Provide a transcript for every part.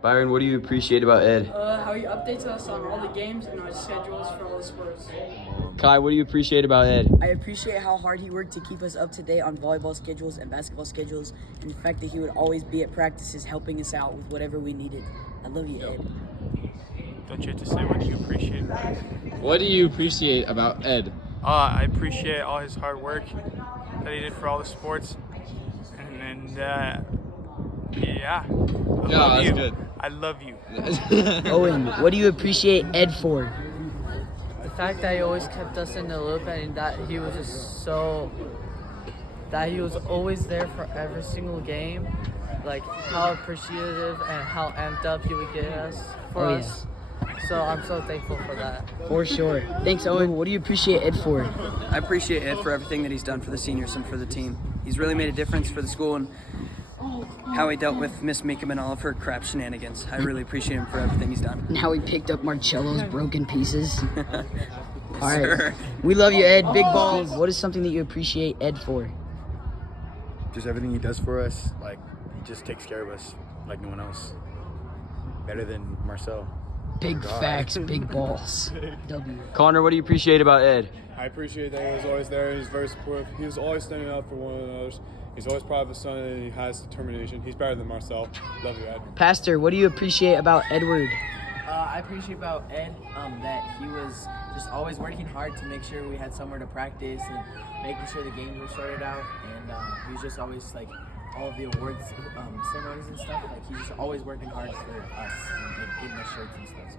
Byron, what do you appreciate about Ed? How he updates us on all the games and our schedules for all the sports. Kai, what do you appreciate about Ed? I appreciate how hard he worked to keep us up to date on volleyball schedules and basketball schedules, and the fact that he would always be at practices helping us out with whatever we needed. I love you, Ed. Don't you have to say what do you appreciate about Ed? What do you appreciate about Ed? I appreciate all his hard work that he did for all the sports. And yeah. I love you. Good. I love you. Owen, what do you appreciate Ed for? The fact that he always kept us in the loop and that he was just that he was always there for every single game, like how appreciative and how amped up he would get us for us. So I'm so thankful for that. For sure. Thanks, Owen. What do you appreciate Ed for? I appreciate Ed for everything that he's done for the seniors and for the team. He's really made a difference for the school and how he dealt with Miss Meekum and all of her crap shenanigans. I really appreciate him for everything he's done. And how he picked up Marcello's broken pieces. All right. Sir. We love you, Ed. Big balls. What is something that you appreciate Ed for? Just everything he does for us. Like, he just takes care of us like no one else. Better than Marcel. Big facts, big balls. W. Connor, what do you appreciate about Ed? I appreciate that he was always there. He's very supportive. He was always standing up for one another. He's always proud of his son, and he has determination. He's better than Marcel. Love you, Ed. Pastor, what do you appreciate about Edward? I appreciate about Ed that he was just always working hard to make sure we had somewhere to practice and making sure the games were sorted out. And he was just always like all of the awards ceremonies and stuff. Like he's just always working hard for us and getting us shirts and stuff.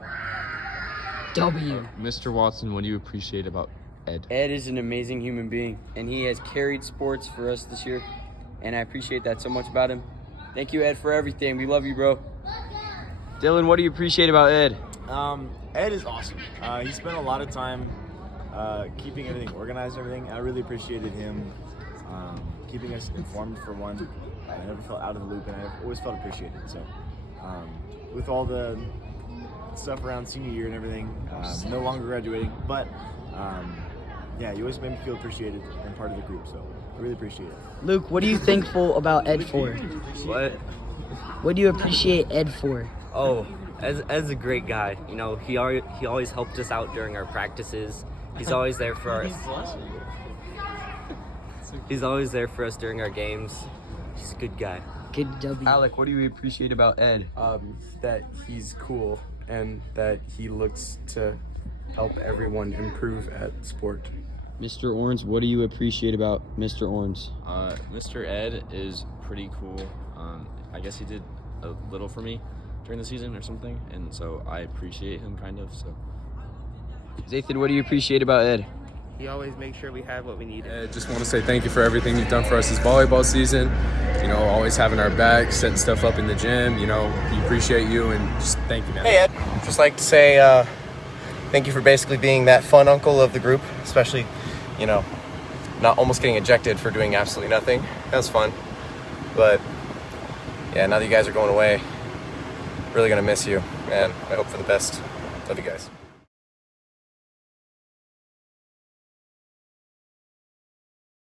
So. W. Mr. Watson, what do you appreciate about Ed? Ed is an amazing human being, and he has carried sports for us this year, and I appreciate that so much about him. Thank you, Ed, for everything. We love you, bro. Dylan, what do you appreciate about Ed? Ed is awesome. He spent a lot of time keeping everything organized and everything. I really appreciated him keeping us informed for one. I never felt out of the loop, and I always felt appreciated. So with all the stuff around senior year and everything, no longer graduating, but yeah, you always made me feel appreciated and part of the group, so I really appreciate it. Luke, what are you thankful about Ed for? What? What do you appreciate Ed for? Oh, Ed's a great guy. You know, he always helped us out during our practices. He's always there for us. He's always there for us during our games. He's a good guy. Good W. Alec, what do you appreciate about Ed? That he's cool and that he looks to help everyone improve at sport. Mr. Orns, what do you appreciate about Mr. Orns? Mr. Ed is pretty cool. I guess he did a little for me during the season or something, and so I appreciate him kind of. So, Zathan, what do you appreciate about Ed? He always makes sure we have what we need. I just want to say thank you for everything you've done for us this volleyball season. You know, always having our back, setting stuff up in the gym. You know, we appreciate you, and just thank you, man. Hey, Ed. Just like to say thank you for basically being that fun uncle of the group, especially, you know, not almost getting ejected for doing absolutely nothing. That was fun. But, yeah, now that you guys are going away, really going to miss you, and I hope for the best. Love you guys.